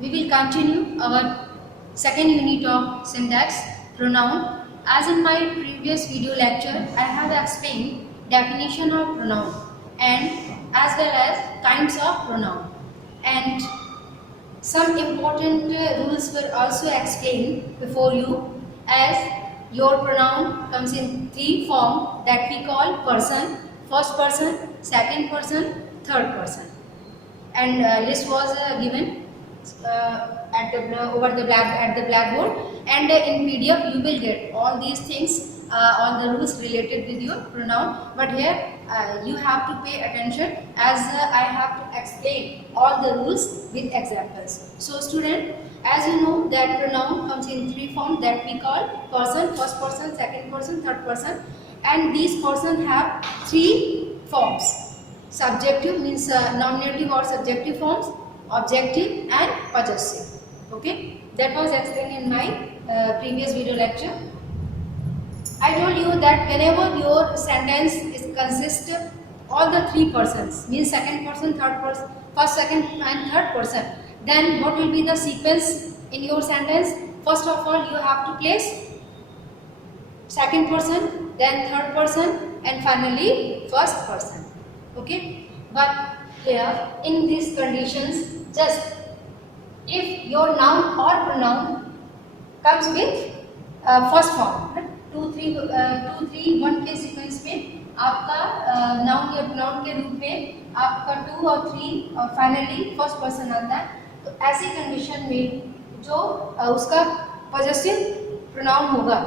we will continue our second unit of syntax pronoun. As in my previous video lecture, I have explained definition of pronoun and as well as kinds of pronoun, and some important rules were also explained before you, as your pronoun comes in three forms that we call person, first person, second person, third person, and list was given at the blackboard, and in PDF you will get all these things, all the rules related with your pronoun. But here you have to pay attention, as I have to explain all the rules with examples. So student, as you know that pronoun comes in three forms that we call person, first person, second person, third person, and these persons have three forms. Subjective means nominative or subjective forms, objective and possessive. Okay, that was explained in my previous video lecture. I told you that whenever your sentence is consists all the three persons, means second person, third person, first, second and third person, then what will be the sequence in your sentence? First of all, you have to place second person, then third person, and finally first person. Okay, but here in these conditions, just if your noun or pronoun comes with first form, 2 3 1 के sequence में आपका noun या pronoun के रूप में आपका 2 और 3 और फाइनली फर्स्ट पर्सन आता है, तो ऐसी कंडीशन में जो उसका पॉजेसिव प्रोनाउन होगा,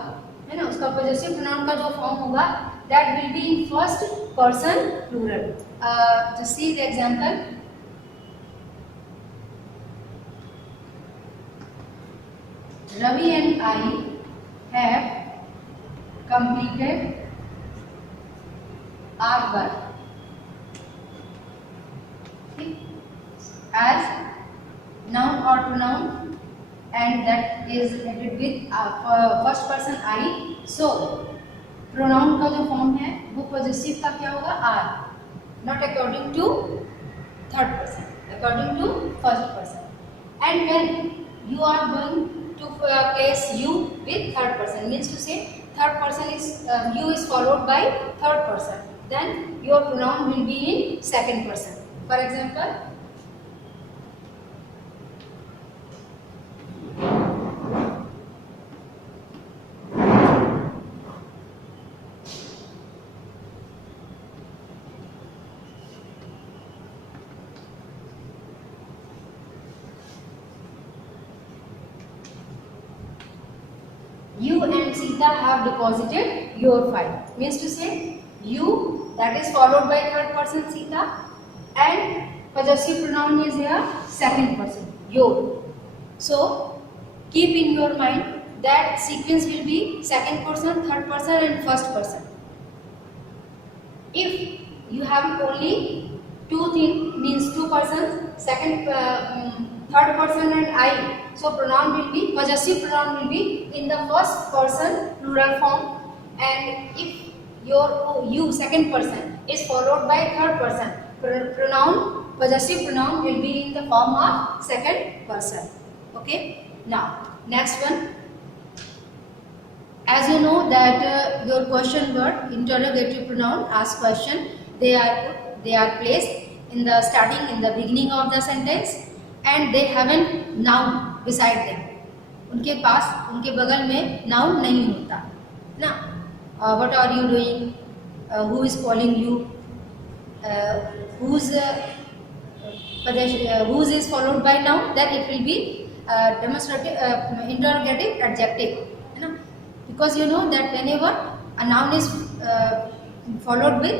है ना, उसका पॉजेसिव प्रोनाउन का जो फॉर्म होगा, that will be in first person plural. Just see the example. Ravi and I have completed our work. Okay. As noun or pronoun, and that is related with first person I. So pronoun का जो form है वो possessive का क्या होगा, are, not according to third person, according to first person. And when you are going to place you with third person, means to say third person is you is followed by third person, then your pronoun will be in second person. For example, you and Sita have deposited your file, means to say you, that is followed by third person Sita, and possessive pronoun is here second person, your. So keep in your mind that sequence will be second person, third person and first person. If you have only two things, means two persons, second third person and I, so pronoun will be, possessive pronoun will be in the first person plural form, and if your you second person is followed by third person, pronoun, possessive pronoun will be in the form of second person. Okay, now next one. As you know that your question word, interrogative pronoun, ask question, they are placed in the starting, in the beginning of the sentence, and they haven't noun beside them. उनके पास, उनके बगल में noun नहीं होता ना. What are you doing? Who is calling you? Whose is followed by noun, then it will be demonstrative, interrogative adjective, है ना. Because you know that whenever a noun is followed with,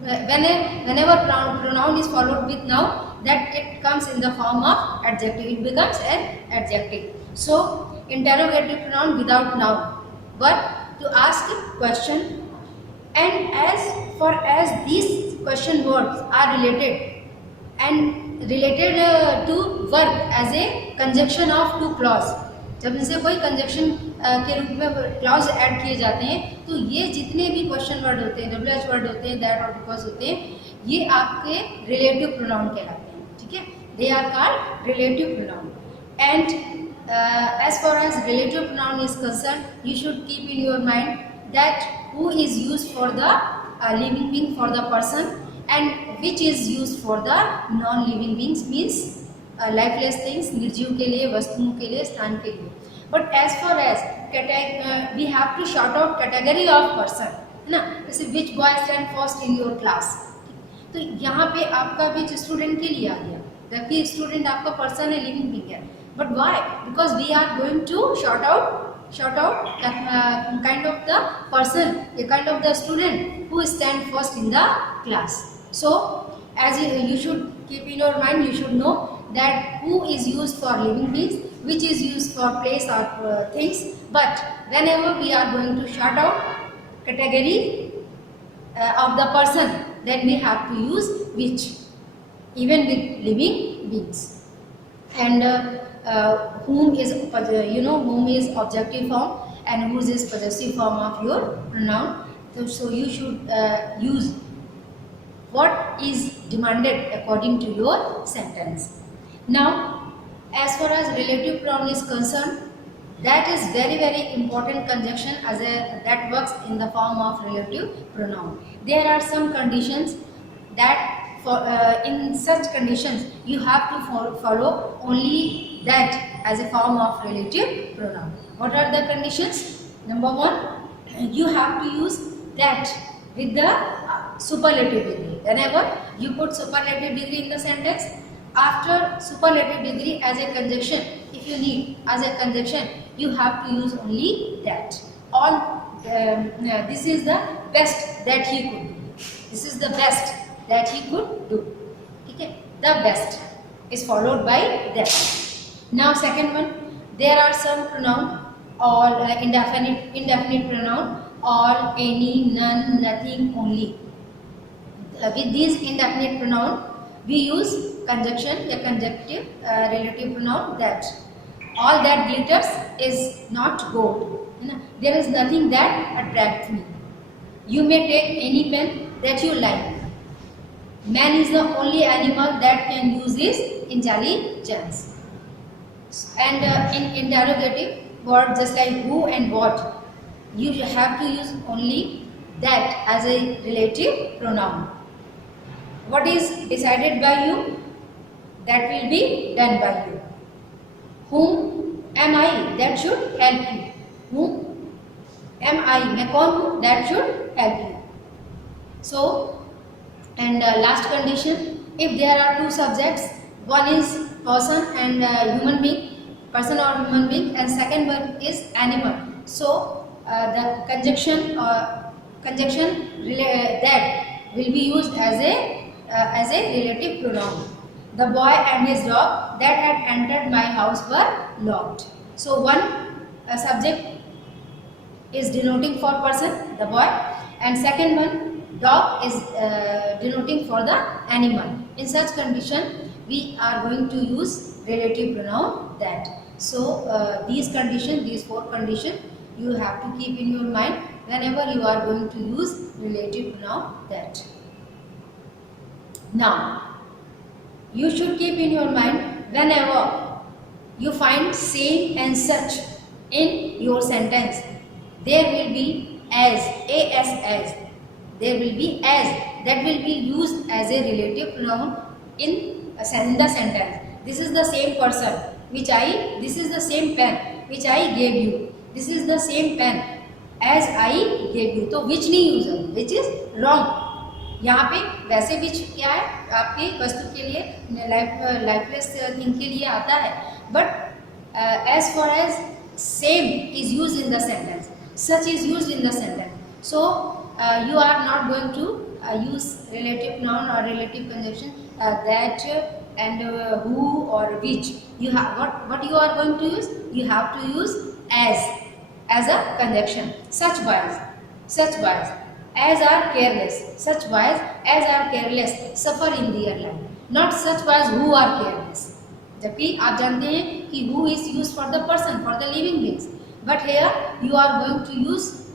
whenever pronoun is followed with noun, that it comes in the form of adjective, it becomes an adjective. So interrogative pronoun without noun, but to ask a question, and as far as these question words are related to verb as a conjunction of two clause, जब इनसे कोई conjunction के रूप में clause add किए जाते हैं, तो ये जितने भी क्वेश्चन वर्ड होते हैं, WH वर्ड होते हैं, दैट और बिकॉज होते हैं, ये आपके रिलेटिव प्रोनाउन कहलाते हैं. ठीक है, they are called relative pronoun. And as far as relative pronoun is concerned, you should keep in your mind that who is used for the living being, for the person, and which is used for the non-living beings, means lifeless things, निर्जीव के लिए, वस्तुओं के लिए, स्थान के लिए. But as far as we have to shout out category of person, है ना, जैसे which boy stand first in your class. तो यहाँ पे आपका which स्टूडेंट के लिए आ गया, जबकि स्टूडेंट आपका पर्सन है, लिविंग बीइंग है. But why? Because we are going to shout out kind of the person, a kind of the student who stand first in the class. So as you should keep in your mind, you should know that who is used for living beings, which is used for place or things. But whenever we are going to shout out category of the person, then we have to use which, even with living beings. And whom is whom is objective form and whose is possessive form of your pronoun. So you should use what is demanded according to your sentence. Now, as far as relative pronoun is concerned, that is very important conjunction that works in the form of relative pronoun. There are some conditions that in such conditions you have to follow only that as a form of relative pronoun. What are the conditions? Number one, you have to use that with the superlative degree. Whenever you put superlative degree in the sentence, after superlative degree as a conjunction, if you need as a conjunction, you have to use only that. This is the best that he could do. This is the best that he could do. Okay? The best is followed by that. Now second one, there are some pronoun, all indefinite pronoun, all, any, none, nothing, only. With these indefinite pronoun, we use conjunction, a conjunctive relative pronoun, that. All that glitters is not gold. There is nothing that attracts me. You may take any pen that you like. Man is the only animal that can use his intelligence. And in interrogative word, just like who and what, you have to use only that as a relative pronoun. What is decided by you, that will be done by you. Whom am I, that should help you. Whom am I, मैं कौन हूँ, that should help you. So, and last condition, if there are two subjects, one is person and human being, person or human being, and second one is animal. So the conjunction that will be used as a relative pronoun. The boy and his dog that had entered my house were locked. So one subject is denoting for person, the boy, and second one, dog, is denoting for the animal. In such condition, we are going to use relative pronoun that. So these four conditions, you have to keep in your mind whenever you are going to use relative pronoun that. Now, you should keep in your mind whenever you find same and such in your sentence, there will be as, there will be as, that will be used as a relative pronoun in the sentence. This is the same person this is the same pen which I gave you. This is the same pen as I gave you. तो which नहीं use है, which is wrong. यहाँ पे वैसे which क्या है, आपकी वस्तु के लिए, लाइफलेस थिंग के लिए आता है, but as far as same is used in the sentence, such is used in the sentence. So you are not going to use relative noun or relative conjunction that and who or which. You have what you are going to use, you have to use as a conjunction. Such wise, as are careless, such wise as are careless suffer in their life, not such wise who are careless. जबकि आप जानते हैं कि who is used for the person, for the living beings, but here you are going to use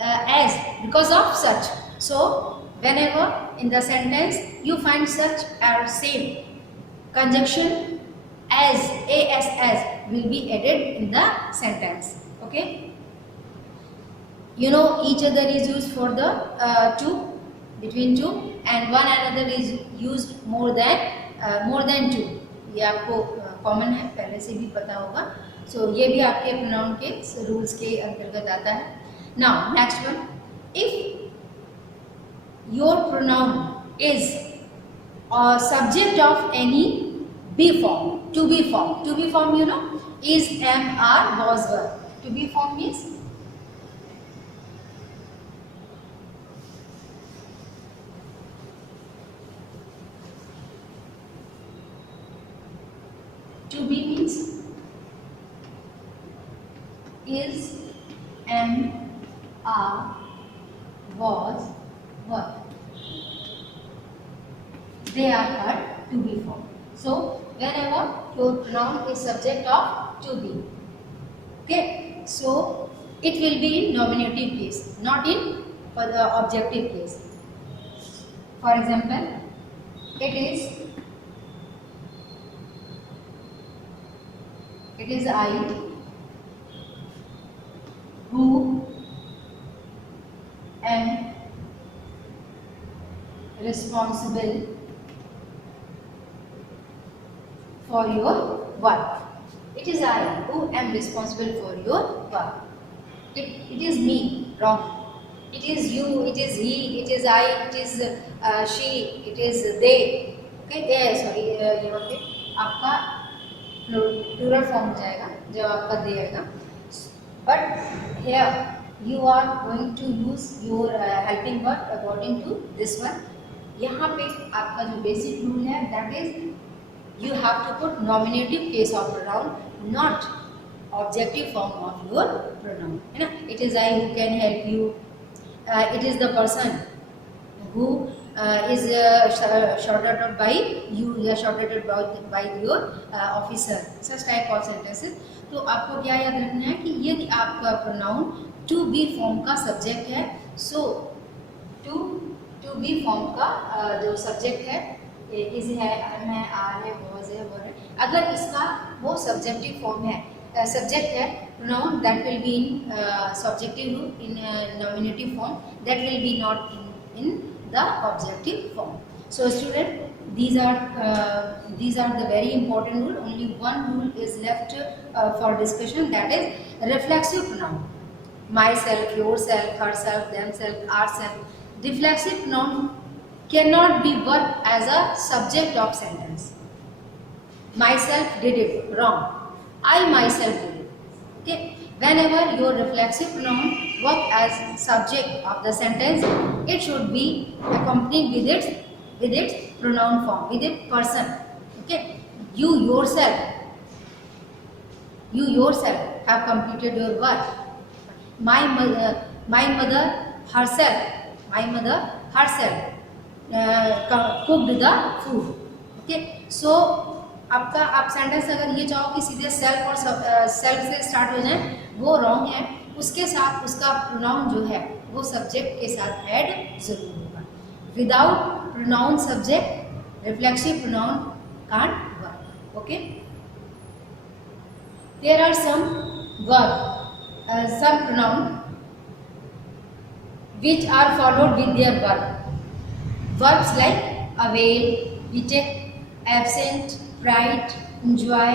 as because of such. So whenever in the sentence you find such or same conjunction as will be added in the sentence. Okay, you know, each other is used for the two, between two, and one another is used more than two. ये आपको common है, पहले से भी पता होगा. सो ये भी आपके प्रोनाउन के रूल्स के अंतर्गत आता है. Now next one, if your pronoun is subject of any be form, to be form, you know, is, am, are, was, were. To be form means to be means is, am, are, was, were. They are called to be form. So whenever your pronoun is subject of to be, okay, so it will be in nominative case, not in for the objective case. For example, it is I who am responsible for your work. It is I who am responsible for your work. It is me, wrong. It is you, it is he, it is I, it is she, it is they. Okay, sorry, यहाँ पे आपका plural form हो जाएगा जब आपका दे आएगा. But here you are going to use your helping verb according to this one. यहाँ पे आपका जो बेसिक रूल है, that is you have to put nominative case of pronoun, not objective form of your pronoun. है ना? It is I who can help you. It is the person who is shorted by you, या shorted by your officer. Such type of sentences. तो आपको क्या याद रखना है कि यदि आपका प्रोनाउन टू बी फॉर्म का सब्जेक्ट है, सो टू बी फॉर्म का जो सब्जेक्ट है, इज है, एम है, आर है, वॉज है, वर है, अगर इसका वो सब्जेक्टिव फॉर्म है, सब्जेक्ट है pronoun, that will be in subjective रूप, in nominative form, that will be not in the objective form. So student, these are the very important rule. Only one rule is left for discussion, that is reflexive pronoun. Myself, yourself, herself, themself, ourself. Reflexive pronoun cannot be worked as a subject of sentence. Myself did it, wrong. I myself did it. Okay. Whenever your reflexive pronoun work as subject of the sentence, it should be accompanied with its pronoun form, with its person. Okay, you yourself have completed your work. My mother herself cooked the food. Okay, so आपका आप sentence अगर ये चाहो कि सीधे self और self से start हो जाए, वो रॉन्ग है. उसके साथ उसका प्रोनाउन जो है वो सब्जेक्ट के साथ ऐड जरूर होगा. Without pronoun subject reflexive pronoun can't work. Okay, there are some pronoun which are followed with their verbs like avail, betake, absent, write, enjoy,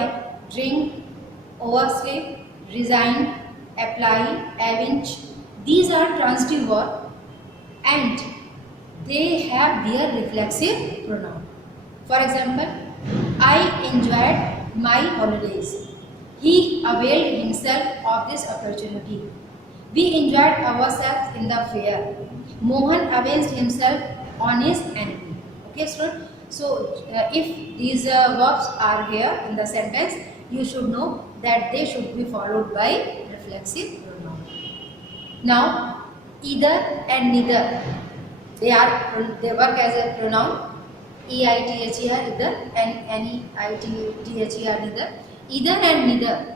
drink, oversleep, resign, apply, avenge. These are transitive verbs and they have their reflexive pronoun. For example, I enjoyed my holidays. He availed himself of this opportunity. We enjoyed ourselves in the fair. Mohan avenged himself on his enemy. Okay, student. So, if these verbs are here in the sentence, you should know that they should be followed by reflexive pronoun. Now, either and neither. They work as a pronoun. either, either, and neither. Either and neither,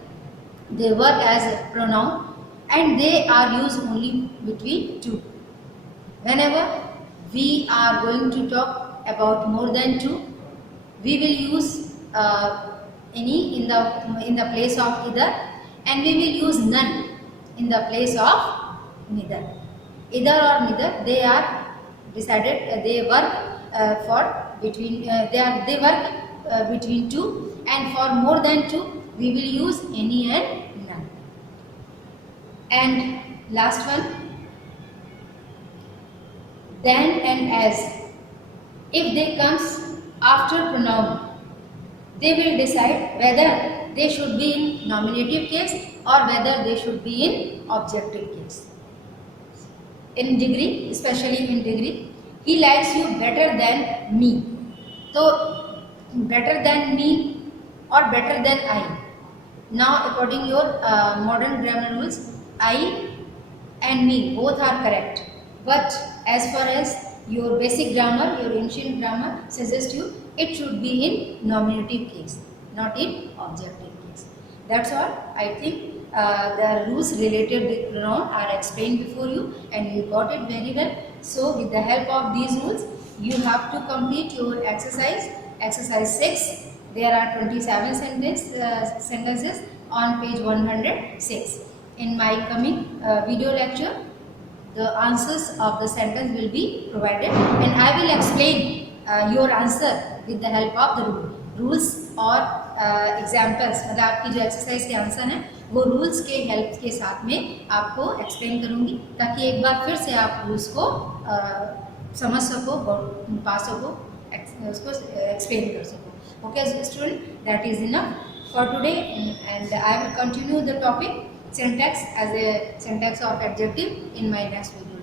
they work as a pronoun and they are used only between two. Whenever we are going to talk about more than two, we will use any in the place of either, and we will use none in the place of neither. Either or neither, they are decided, they work for between they work between two, and for more than two we will use any and none. And last one, then and as. If they comes after pronoun, they will decide whether they should be in nominative case or whether they should be in objective case. In degree, especially in degree, he likes you better than me. So better than me or better than I. Now according your modern grammar rules, I and me both are correct, but as far as your basic grammar, your ancient grammar suggests you it should be in nominative case, not in objective case. That's all. I think the rules related with pronoun are explained before you and you got it very well. So with the help of these rules, you have to complete your exercise 6. There are 27 sentences on page 106. In my coming video lecture, the answers of the sentence will be provided, and I will explain your answer with the help of the rules और examples. मतलब आपकी जो exercise के answer हैं वो rules के help के साथ में आपको एक्सप्लेन करूँगी, ताकि एक बार फिर से आप रूल्स को समझ सको, पा सको, उसको एक्सप्लेन कर सको. Okay student, that is enough for today, and I will continue the topic syntax as a syntax of adjective in my next video.